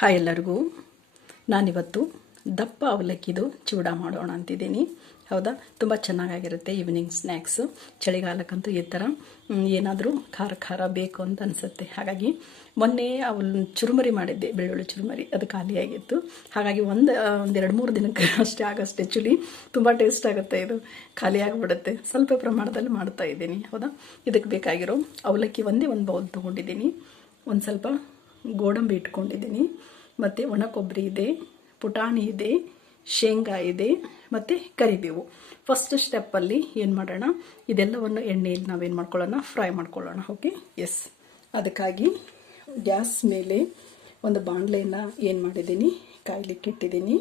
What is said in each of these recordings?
Hi ಎಲ್ಲರಿಗೂ. ನಾನಿವತ್ತು ದಪ್ಪ ಅವಲಕ್ಕಿದು ಚೂಡ ಮಾಡೋಣ ಅಂತಿದ್ದೀನಿ. ಹೌದಾ? ತುಂಬ ಚೆನ್ನಾಗಾಗಿರುತ್ತೆ ಈವ್ನಿಂಗ್ ಸ್ನ್ಯಾಕ್ಸು ಚಳಿಗಾಲಕ್ಕಂತೂ ಈ ಥರ ಏನಾದರೂ ಖಾರ ಖಾರ ಬೇಕು ಅಂತ ಅನಿಸುತ್ತೆ. ಹಾಗಾಗಿ ಮೊನ್ನೆ ಅವಳು ಚುರುಮರಿ ಮಾಡಿದ್ದೆ, ಬೆಳ್ಳುಳ್ಳಿ ಚುರುಮರಿ. ಅದು ಖಾಲಿಯಾಗಿತ್ತು ಹಾಗಾಗಿ ಒಂದು ಒಂದೆರಡು ಮೂರು ದಿನಕ್ಕೆ ಅಷ್ಟೇ ಆಗೋಷ್ಟು ಆ್ಯಕ್ಚುಲಿ ತುಂಬ ಟೇಸ್ಟ್ ಆಗುತ್ತೆ ಇದು. ಖಾಲಿ ಆಗಿಬಿಡುತ್ತೆ. ಸ್ವಲ್ಪ ಪ್ರಮಾಣದಲ್ಲಿ ಮಾಡ್ತಾ ಇದ್ದೀನಿ. ಹೌದಾ? ಇದಕ್ಕೆ ಬೇಕಾಗಿರೋ ಅವಲಕ್ಕಿ ಒಂದೇ ಒಂದು ಬೌಲ್ ತೊಗೊಂಡಿದ್ದೀನಿ. ಒಂದು ಸ್ವಲ್ಪ ಗೋಡಂಬಿ ಇಟ್ಕೊಂಡಿದ್ದೀನಿ. ಮತ್ತು ಒಣ ಕೊಬ್ಬರಿ ಇದೆ, ಪುಟಾಣಿ ಇದೆ, ಶೇಂಗಾ ಇದೆ, ಮತ್ತು ಕರಿಬೇವು. ಫಸ್ಟ್ ಸ್ಟೆಪ್ಪಲ್ಲಿ ಏನು ಮಾಡೋಣ? ಇದೆಲ್ಲವನ್ನು ಎಣ್ಣೆಯಲ್ಲಿ ನಾವೇನು ಮಾಡ್ಕೊಳ್ಳೋಣ? ಫ್ರೈ ಮಾಡ್ಕೊಳ್ಳೋಣ ಓಕೆ ಎಸ್ ಅದಕ್ಕಾಗಿ ಗ್ಯಾಸ್ ಮೇಲೆ ಒಂದು ಬಾಣಲೆಯನ್ನು ಏನು ಮಾಡಿದ್ದೀನಿ? ಕಾಯ್ಲಿಕ್ಕೆ ಇಟ್ಟಿದ್ದೀನಿ.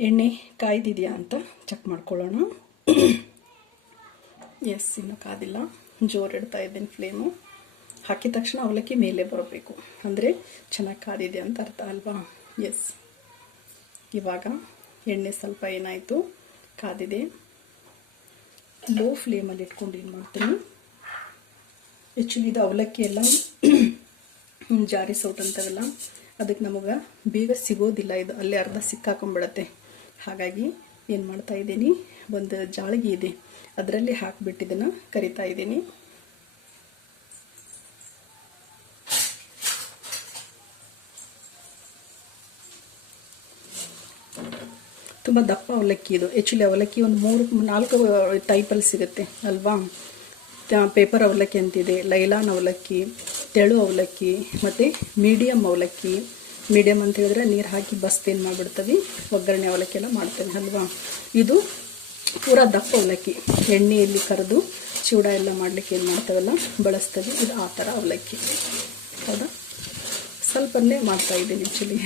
ಎಣ್ಣೆ ಕಾಯ್ದಿದೆಯಾ ಅಂತ ಚೆಕ್ ಮಾಡ್ಕೊಳ್ಳೋಣ. ಎಸ್ ಇನ್ನೂ ಕಾದಿಲ್ಲ. ಜೋರು ಇಡ್ತಾ ಇದ್ದೀನಿ ಫ್ಲೇಮು ಹಾಕಿದ ತಕ್ಷಣ ಅವಲಕ್ಕಿ ಮೇಲೆ ಬರಬೇಕು. ಅಂದರೆ ಚೆನ್ನಾಗಿ ಕಾದಿದೆ ಅಂತ ಅರ್ಥ ಅಲ್ವಾ? ಎಸ್ ಇವಾಗ ಎಣ್ಣೆ ಸ್ವಲ್ಪ ಏನಾಯಿತು? ಕಾದಿದೆ. ಲೋ ಫ್ಲೇಮಲ್ಲಿ ಇಟ್ಕೊಂಡು ಏನು ಮಾಡ್ತೀನಿ? ಆ್ಯಕ್ಚುಲಿ ಇದು ಅವಲಕ್ಕಿ ಎಲ್ಲ ಜಾರಿ ಸೌಟ್ ಅದಕ್ಕೆ ನಮಗೆ ಬೇಗ ಸಿಗೋದಿಲ್ಲ. ಇದು ಅಲ್ಲೇ ಅರ್ಧ ಸಿಕ್ಕಾಕೊಂಡ್ಬಿಡತ್ತೆ ಹಾಗಾಗಿ ಏನು ಮಾಡ್ತಾ ಇದ್ದೀನಿ? ಒಂದು ಜಾಳಿಗೆ ಇದೆ. ಅದರಲ್ಲಿ ಹಾಕಿಬಿಟ್ಟಿದ್ದನ್ನು ಕರಿತಾ ಇದ್ದೀನಿ. ತುಂಬ ದಪ್ಪ ಅವಲಕ್ಕಿ ಇದು. ಆ್ಯಕ್ಚುಲಿ ಅವಲಕ್ಕಿ ಒಂದು ಮೂರು, ನಾಲ್ಕು ಟೈಪಲ್ಲಿ ಸಿಗುತ್ತೆ, ಅಲ್ವಾ? ಪೇಪರ್ ಅವಲಕ್ಕಿ ಅಂತಿದೆ, ಲೈಲಾನ್ ಅವಲಕ್ಕಿ, ತೆಳು ಅವಲಕ್ಕಿ, ಮತ್ತು ಮೀಡಿಯಮ್ ಅವಲಕ್ಕಿ. ಮೀಡಿಯಮ್ ಅಂತ ಹೇಳಿದ್ರೆ ನೀರು ಹಾಕಿ ಬಸ್ತೇನು ಮಾಡಿಬಿಡ್ತೀವಿ? ಒಗ್ಗರಣೆ ಅವಲಕ್ಕಿ ಎಲ್ಲ ಮಾಡ್ತೇವೆ, ಅಲ್ವಾ? ಇದು ಪೂರಾ ದಪ್ಪ ಅವಲಕ್ಕಿ. ಎಣ್ಣೆಯಲ್ಲಿ ಕರೆದು ಚೂಡ ಎಲ್ಲ ಮಾಡಲಿಕ್ಕೆ ಏನು ಮಾಡ್ತೇವಲ್ಲ, ಬಳಸ್ತೇವೆ. ಇದು ಆ ಥರ ಅವಲಕ್ಕಿ. ಹೌದಾ? ಸ್ವಲ್ಪನೇ ಮಾಡ್ತಾಯಿದ್ದೀನಿ ಆ್ಯಕ್ಚುಲಿ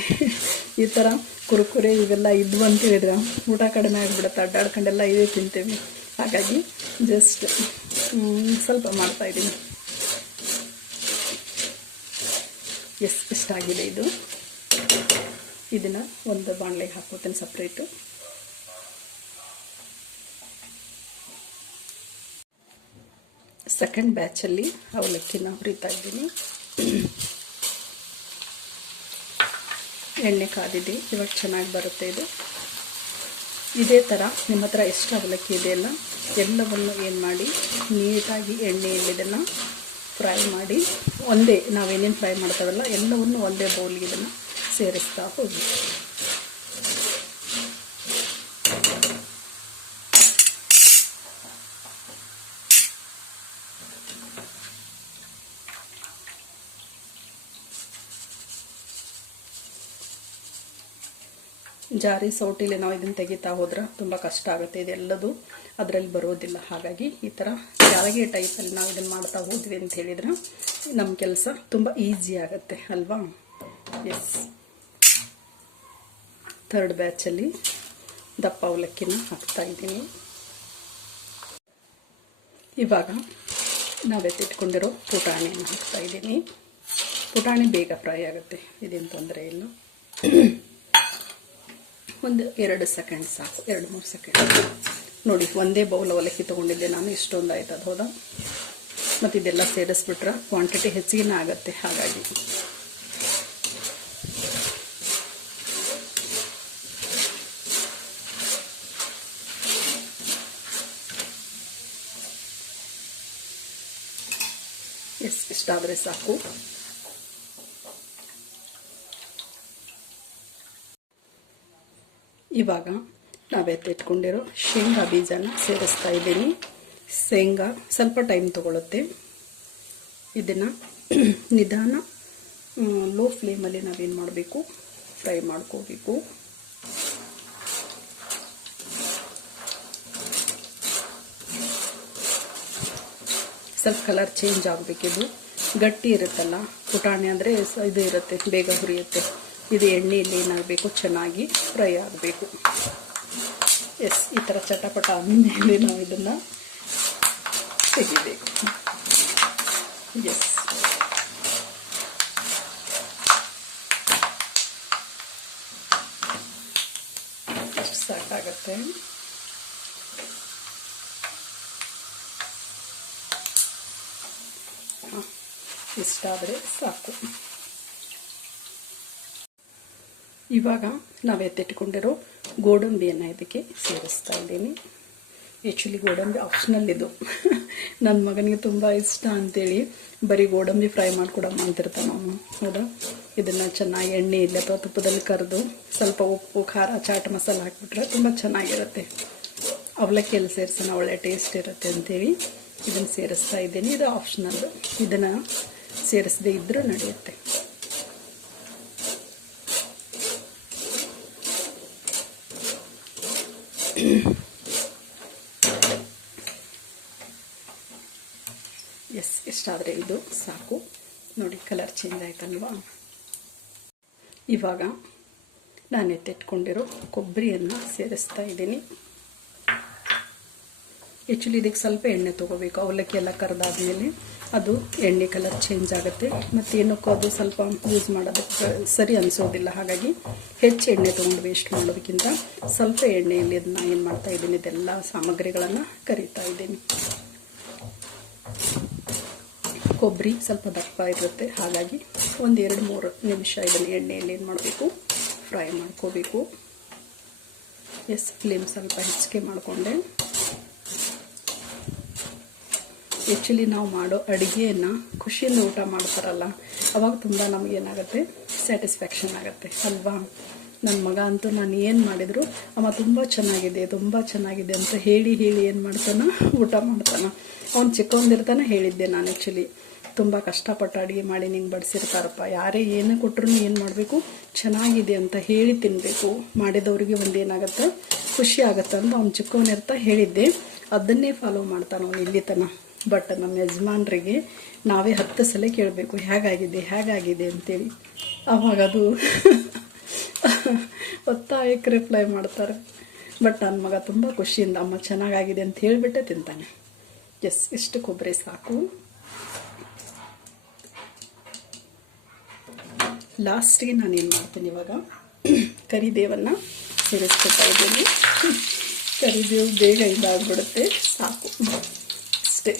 ಈ ಥರ ಕುರುಕುರೆ ಇವೆಲ್ಲ ಇದ್ವು ಅಂತ ಹೇಳಿದ್ರೆ. ಊಟ ಕಡಿಮೆ ಆಗಿಬಿಡುತ್ತೆ, ಅಡ್ಡಾಡ್ಕೊಂಡೆಲ್ಲ ಇದೇ ತಿಂತೀವಿ. ಹಾಗಾಗಿ ಜಸ್ಟ್ ಸ್ವಲ್ಪ ಮಾಡ್ತಾ ಇದ್ದೀನಿ. ಎಸ್ ಇಷ್ಟಾಗಿದೆ ಇದು? ಇದನ್ನು ಒಂದು ಬಾಣಲೆಗೆ ಹಾಕೋತೀನಿ ಸಪ್ರೇಟು ಸೆಕೆಂಡ್ ಬ್ಯಾಚಲ್ಲಿ ಅವಲಕ್ಕಿನ ಹುರಿತಾ ಇದ್ದೀನಿ. ಎಣ್ಣೆ ಕಾದಿದೆ. ಇವಾಗ ಚೆನ್ನಾಗಿ ಬರುತ್ತೆ ಇದು. ಇದೇ ಥರ ನಿಮ್ಮ ಹತ್ರ ಎಷ್ಟು ಅವಲಕ್ಕಿ ಇದೆಯಲ್ಲ ಎಲ್ಲವನ್ನು ಏನು ಮಾಡಿ, ನೀಟಾಗಿ ಎಣ್ಣೆಯಲ್ಲಿ ಇದನ್ನು ಫ್ರೈ ಮಾಡಿ, ಒಂದೇ ನಾವೇನೇನು ಫ್ರೈ ಮಾಡ್ತಾವಲ್ಲ, ಎಲ್ಲವನ್ನು ಒಂದೇ ಬೌಲ್ಗೆ ಇದನ್ನು ಸೇರಿಸ್ತಾ ಹೋಗಿ. ಜಾರಿ ಸೌಟಿಲಿ ನಾವು ಇದನ್ನು ತೆಗಿತಾ ಹೋದ್ರೆ ತುಂಬ ಕಷ್ಟ ಆಗುತ್ತೆ. ಇದೆಲ್ಲದು ಅದರಲ್ಲಿ ಬರೋದಿಲ್ಲ. ಹಾಗಾಗಿ ಈ ಥರ ಜಾರಿಗೆ ಟೈಪಲ್ಲಿ ನಾವು ಇದನ್ನು ಮಾಡ್ತಾ ಹೋದ್ವಿ ಅಂತ ಹೇಳಿದ್ರೆ ನಮ್ಮ ಕೆಲಸ ತುಂಬ ಈಸಿ ಆಗುತ್ತೆ, ಅಲ್ವಾ? ಎಸ್ ಥರ್ಡ್ ಬ್ಯಾಚಲ್ಲಿ ದಪ್ಪ ಅವಲಕ್ಕಿನ ಹಾಕ್ತಾ ಇದ್ದೀನಿ. ಇವಾಗ ನಾವೆತ್ತಿಟ್ಕೊಂಡಿರೋ ಪುಟಾಣಿಯನ್ನು ಹಾಕ್ತಾ ಇದ್ದೀನಿ. ಪುಟಾಣಿ ಬೇಗ ಫ್ರೈ ಆಗುತ್ತೆ, ಇದೇನು ತೊಂದರೆ ಇಲ್ಲ. ಒಂದು ಎರಡು ಸೆಕೆಂಡ್ ಸಾಕು, ಎರಡು ಮೂರು ಸೆಕೆಂಡ್. ನೋಡಿ, ಒಂದೇ ಬೌಲ್ ಅವಲಕ್ಕಿ ತೊಗೊಂಡಿದ್ದೆ ನಾನು, ಇಷ್ಟೊಂದು ಆಯ್ತು ಅದು, ಹೌದಾ? ಮತ್ತು ಇದೆಲ್ಲ ಸೇರಿಸ್ಬಿಟ್ರೆ ಕ್ವಾಂಟಿಟಿ ಹೆಚ್ಚಿಗೆ ಆಗುತ್ತೆ, ಹಾಗಾಗಿ. ಎಸ್ ಇಷ್ಟಾದರೆ ಸಾಕು. ಇವಾಗ ನಾವೆತ್ತಿಟ್ಕೊಂಡಿರೋ ಶೇಂಗಾ ಬೀಜನ ಸೇರಿಸ್ತಾ ಇದ್ದೀನಿ. ಶೇಂಗಾ ಸ್ವಲ್ಪ ಟೈಮ್ ತೊಗೊಳುತ್ತೆ. ಇದನ್ನು ನಿಧಾನ ಲೋ ಫ್ಲೇಮಲ್ಲಿ ನಾವೇನು ಮಾಡಬೇಕು? ಫ್ರೈ ಮಾಡ್ಕೋಬೇಕು. ಸ್ವಲ್ಪ ಕಲರ್ ಚೇಂಜ್ ಆಗಬೇಕಿದು ಗಟ್ಟಿ ಇರುತ್ತಲ್ಲ, ಪುಟಾಣಿ ಅಂದರೆ ಇದು ಇರುತ್ತೆ, ಬೇಗ ಹುರಿಯುತ್ತೆ. ಇದು ಎಣ್ಣೆಯಲ್ಲಿ ಏನಾಗಬೇಕು ಚೆನ್ನಾಗಿ ಫ್ರೈ ಆಗಬೇಕು. ಎಸ್ ಈ ಥರ ಚಟಪಟ ಅಂದಮೇಲೆ ನಾವು ಇದನ್ನು ತೆಗಿಬೇಕು. ಎಸ್ ಸಾಕಾಗತ್ತೆ? ಇಷ್ಟ ಇಷ್ಟಾದರೆ ಸಾಕು. ಇವಾಗ ನಾವು ಎತ್ತಿಟ್ಕೊಂಡಿರೋ ಗೋಡಂಬಿಯನ್ನು ಇದಕ್ಕೆ ಸೇರಿಸ್ತಾ ಇದ್ದೀನಿ. ಆ್ಯಕ್ಚುಲಿ ಗೋಡಂಬಿ ಆಪ್ಷನಲ್ ಇದು. ನನ್ನ ಮಗನಿಗೆ ತುಂಬ ಇಷ್ಟ ಅಂತೇಳಿ ಬರೀ ಗೋಡಂಬಿ ಫ್ರೈ ಮಾಡಿಕೊಡಮ್ಮ ಅಂತಿರ್ತಾನೆ ಅವನು. ಹೌದಾ? ಇದನ್ನು ಚೆನ್ನಾಗಿ ಎಣ್ಣೆಯಲ್ಲಿ ಅಥವಾ ತುಪ್ಪದಲ್ಲಿ ಕರೆದು ಸ್ವಲ್ಪ ಉಪ್ಪು, ಖಾರ, ಚಾಟ್ ಮಸಾಲ ಹಾಕಿಬಿಟ್ರೆ ತುಂಬ ಚೆನ್ನಾಗಿರುತ್ತೆ. ಅವಲಕ್ಕಿಯಲ್ಲಿ ಸೇರಿಸೋಣ, ಒಳ್ಳೆ ಟೇಸ್ಟ್ ಇರುತ್ತೆ ಅಂತೇಳಿ ಇದನ್ನು ಸೇರಿಸ್ತಾ ಇದ್ದೀನಿ. ಇದು ಆಪ್ಷನಲ್ ಇದನ್ನು ಸೇರಿಸದೇ ಇದ್ದರೂ ನಡೆಯುತ್ತೆ. ಎಸ್ ಎಷ್ಟಾದರೆ ಇದು? ಸಾಕು. ನೋಡಿ ಕಲರ್ ಚೇಂಜ್ ಆಯ್ತಲ್ವಾ? ಇವಾಗ ನಾನು ಎತ್ತಿಟ್ಕೊಂಡಿರೋ ಕೊಬ್ಬರಿಯನ್ನು ಸೇರಿಸ್ತಾ ಇದ್ದೀನಿ. ಆ್ಯಕ್ಚುಲಿ ಇದಕ್ಕೆ ಸ್ವಲ್ಪ ಎಣ್ಣೆ ತೊಗೋಬೇಕು. ಅವಲಕ್ಕಿ ಎಲ್ಲ ಕರೆದಾದ್ಮೇಲೆ ಅದು ಎಣ್ಣೆ ಕಲರ್ ಚೇಂಜ್ ಆಗುತ್ತೆ. ಮತ್ತು ಏನಕ್ಕೂ ಅದು ಸ್ವಲ್ಪ ಯೂಸ್ ಮಾಡೋದಕ್ಕೆ ಸರಿ ಅನಿಸೋದಿಲ್ಲ. ಹಾಗಾಗಿ ಹೆಚ್ಚು ಎಣ್ಣೆ ತೊಗೊಂಡು ವೇಸ್ಟ್ ಮಾಡೋದಕ್ಕಿಂತ ಸ್ವಲ್ಪ ಎಣ್ಣೆಯಲ್ಲಿ ಅದನ್ನ ಏನು ಮಾಡ್ತಾ ಇದ್ದೀನಿ, ಇದೆಲ್ಲ ಸಾಮಗ್ರಿಗಳನ್ನು ಕರಿತಾ ಇದ್ದೀನಿ. ಕೊಬ್ಬರಿ ಸ್ವಲ್ಪ ದಪ್ಪ ಇರುತ್ತೆ. ಹಾಗಾಗಿ ಒಂದು ಎರಡು ಮೂರು ನಿಮಿಷ ಇದನ್ನು ಎಣ್ಣೆಯಲ್ಲಿ ಏನು ಮಾಡಬೇಕು? ಫ್ರೈ ಮಾಡ್ಕೋಬೇಕು. ಎಸ್ ಫ್ಲೇಮ್ ಸ್ವಲ್ಪ ಹೆಚ್ಚಿಗೆ ಮಾಡಿಕೊಂಡೆ. ಆ್ಯಕ್ಚುಲಿ ನಾವು ಮಾಡೋ ಅಡುಗೆಯನ್ನು ಖುಷಿಯಿಂದ ಊಟ ಮಾಡ್ತಾರಲ್ಲ, ಅವಾಗ ತುಂಬ ನಮಗೇನಾಗುತ್ತೆ ಸ್ಯಾಟಿಸ್ಫ್ಯಾಕ್ಷನ್ ಆಗುತ್ತೆ. ಅಲ್ವಾ? ನನ್ನ ಮಗ ಅಂತೂ ನಾನು ಏನು ಮಾಡಿದ್ರು, ಅಮ್ಮ ತುಂಬ ಚೆನ್ನಾಗಿದೆ ತುಂಬ ಚೆನ್ನಾಗಿದೆ ಅಂತ ಹೇಳಿ ಹೇಳಿ ಏನು ಮಾಡ್ತಾನೆ? ಊಟ ಮಾಡ್ತಾನೆ? ಅವ್ನು ಚಿಕ್ಕವನಿರ್ತಾನೆ ಹೇಳಿದ್ದೆ ನಾನು ಆ್ಯಕ್ಚುಲಿ ತುಂಬ ಕಷ್ಟಪಟ್ಟು ಅಡುಗೆ ಮಾಡಿ ನಿಂಗೆ ಬಡಿಸಿರ್ತಾರಪ್ಪ. ಯಾರೇ ಏನೇ ಕೊಟ್ಟರು ಏನು ಮಾಡಬೇಕು? ಚೆನ್ನಾಗಿದೆ ಅಂತ ಹೇಳಿ ತಿನ್ನಬೇಕು ಮಾಡಿದವ್ರಿಗೆ ಒಂದು ಏನಾಗುತ್ತೆ? ಖುಷಿ ಆಗುತ್ತೆ ಅಂತ ಅವ್ನು ಚಿಕ್ಕವನಿರ್ತಾ ಹೇಳಿದ್ದೆ. ಅದನ್ನೇ ಫಾಲೋ ಮಾಡ್ತಾನೆ ಅವನು ಇಲ್ಲಿ ತನ ಬಟ್ ನಮ್ಮ ಯಜಮಾನ್ರಿಗೆ ನಾವೇ ಹತ್ತು ಸಲ ಕೇಳಬೇಕು, ಹೇಗಾಗಿದೆ ಹೇಗಾಗಿದೆ ಅಂತೇಳಿ. ಅವಾಗ ಅದು ಒತ್ತಾಯಕ್ಕೆ ರಿಪ್ಲೈ ಮಾಡ್ತಾರೆ. ಬಟ್ ನನ್ನ ಮಗ ತುಂಬ ಖುಷಿಯಿಂದ, ಅಮ್ಮ, ಚೆನ್ನಾಗಾಗಿದೆ ಅಂತ ಹೇಳಿಬಿಟ್ಟೆ ತಿಂತಾನೆ. ಎಸ್, ಇಷ್ಟು ಕೊಬ್ಬರಿ ಸಾಕು. ಲಾಸ್ಟಿಗೆ ನಾನು ಏನು ಮಾಡ್ತೀನಿ ಇವಾಗ? ಕರಿಬೇವನ್ನು ಸೇರಿಸ್ಕೊತಾ ಇದ್ದೀನಿ. ಕರಿಬೇವು ಬೇಗ ಇದಾಗ್ಬಿಡುತ್ತೆ, ಸಾಕು. ಅಷ್ಟೇ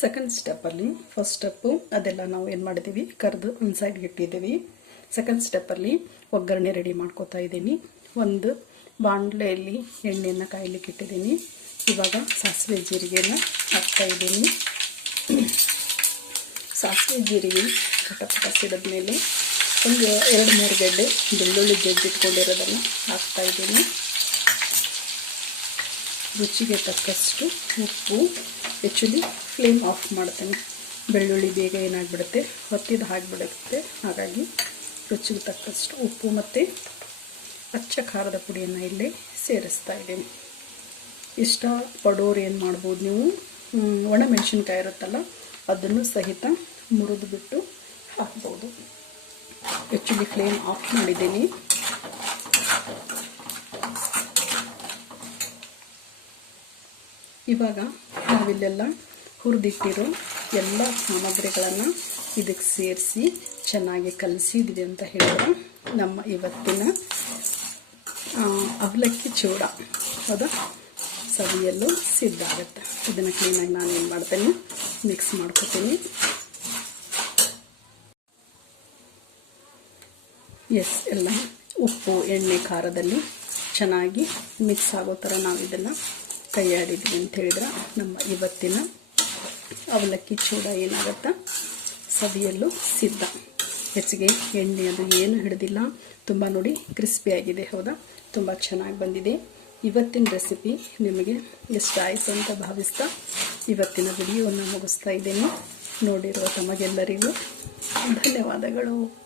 ಸೆಕೆಂಡ್ ಸ್ಟೆಪ್ಪಲ್ಲಿ ಫಸ್ಟ್ ಸ್ಟೆಪ್ಪು ಅದೆಲ್ಲ ನಾವು ಏನು ಮಾಡಿದ್ದೀವಿ ಕರೆದು ಒಂದು ಸೈಡ್ಗೆ ಇಟ್ಟಿದ್ದೀವಿ. ಸೆಕೆಂಡ್ ಸ್ಟೆಪ್ಪಲ್ಲಿ ಒಗ್ಗರಣೆ ರೆಡಿ ಮಾಡ್ಕೋತಾ ಇದ್ದೀನಿ. ಒಂದು ಬಾಣಲೆಯಲ್ಲಿ ಎಣ್ಣೆಯನ್ನು ಕಾಯಲಿಕ್ಕೆ ಇಟ್ಟಿದ್ದೀನಿ. ಇವಾಗ ಸಾಸಿವೆ ಜೀರಿಗೆನ ಹಾಕ್ತಾ ಇದ್ದೀನಿ. ಸಾಸಿವೆ ಜೀರಿಗೆ ಪುಟ ಸಿಡಿದ ಮೇಲೆ ಒಂದು ಎರಡು ಮೂರು ಗಡ್ಡೆ ಬೆಳ್ಳುಳ್ಳಿ ಜಜ್ಜಿಟ್ಕೊಂಡಿರೋದನ್ನು ಹಾಕ್ತಾ ಇದ್ದೀನಿ. ರುಚಿಗೆ ತಕ್ಕಷ್ಟು ಉಪ್ಪು ಆ್ಯಕ್ಚುಲಿ ಫ್ಲೇಮ್ ಆಫ್ ಮಾಡ್ತೇನೆ. ಬೆಳ್ಳುಳ್ಳಿ ಬೇಗ ಏನಾಗ್ಬಿಡುತ್ತೆ? ಹೊತ್ತಿದ್ದು ಹಾಕಿಬಿಡುತ್ತೆ ಹಾಗಾಗಿ ರುಚಿಗೆ ತಕ್ಕಷ್ಟು ಉಪ್ಪು ಮತ್ತು ಅಚ್ಚ ಖಾರದ ಪುಡಿಯನ್ನು ಇಲ್ಲಿ ಸೇರಿಸ್ತಾ ಇದ್ದೀನಿ. ಇಷ್ಟ ಪಡೋರು ಏನು ಮಾಡ್ಬೋದು ನೀವು? ಒಣಮೆಣಸಿನ್ಕಾಯಿ ಇರುತ್ತಲ್ಲ, ಅದನ್ನು ಸಹಿತ ಮುರಿದು ಬಿಟ್ಟು ಹಾಕ್ಬೋದು. ಆ್ಯಕ್ಚುಲಿ ಫ್ಲೇಮ್ ಆಫ್ ಮಾಡಿದ್ದೀನಿ. ಇವಾಗ ನಾವಿಲ್ಲೆಲ್ಲ ಹುರಿದಿಟ್ಟಿರೋ ಎಲ್ಲ ಸಾಮಗ್ರಿಗಳನ್ನು ಇದಕ್ಕೆ ಸೇರಿಸಿ ಚೆನ್ನಾಗಿ ಕಲಸಿದ್ವಿ ಅಂತ ಹೇಳಿದ್ರೆ ನಮ್ಮ ಇವತ್ತಿನ ಅವಲಕ್ಕಿ ಚೂಡ. ಅದು ಸವಿಯಲು ಸಿದ್ಧ ಆಗುತ್ತೆ. ಇದನ್ನು ಕ್ಲೀನಾಗಿ ನಾನು ಏನು ಮಾಡ್ತೇನೆ? ಮಿಕ್ಸ್ ಮಾಡ್ಕೊತೀನಿ. ಎಸ್ ಎಲ್ಲ ಉಪ್ಪು, ಎಣ್ಣೆ, ಖಾರದಲ್ಲಿ ಚೆನ್ನಾಗಿ ಮಿಕ್ಸ್ ಆಗೋ ಥರ ನಾವು ಇದನ್ನು ಕೈಯಾಡಿದ್ವಿ ಅಂತ ಹೇಳಿದ್ರೆ ನಮ್ಮ ಇವತ್ತಿನ ಅವಲಕ್ಕಿ ಚೂಡ ಏನಾಗತ್ತಾ? ಸವಿಯಲು ಸಿದ್ಧ. ಹೆಚ್ಚಿಗೆ ಎಣ್ಣೆ ಅದು ಏನು ಹಿಡಿದಿಲ್ಲ. ತುಂಬ ನೋಡಿ ಕ್ರಿಸ್ಪಿಯಾಗಿದೆ ಹೌದಾ? ತುಂಬ ಚೆನ್ನಾಗಿ ಬಂದಿದೆ. ಇವತ್ತಿನ ರೆಸಿಪಿ ನಿಮಗೆ ಇಷ್ಟ ಆಯಿತು ಅಂತ ಭಾವಿಸ್ತಾ ಇವತ್ತಿನ ವಿಡಿಯೋವನ್ನು ಮುಗಿಸ್ತಾ ಇದ್ದೀನಿ. ನೋಡಿರುವ ತಮಗೆಲ್ಲರಿಗೂ ಧನ್ಯವಾದಗಳು.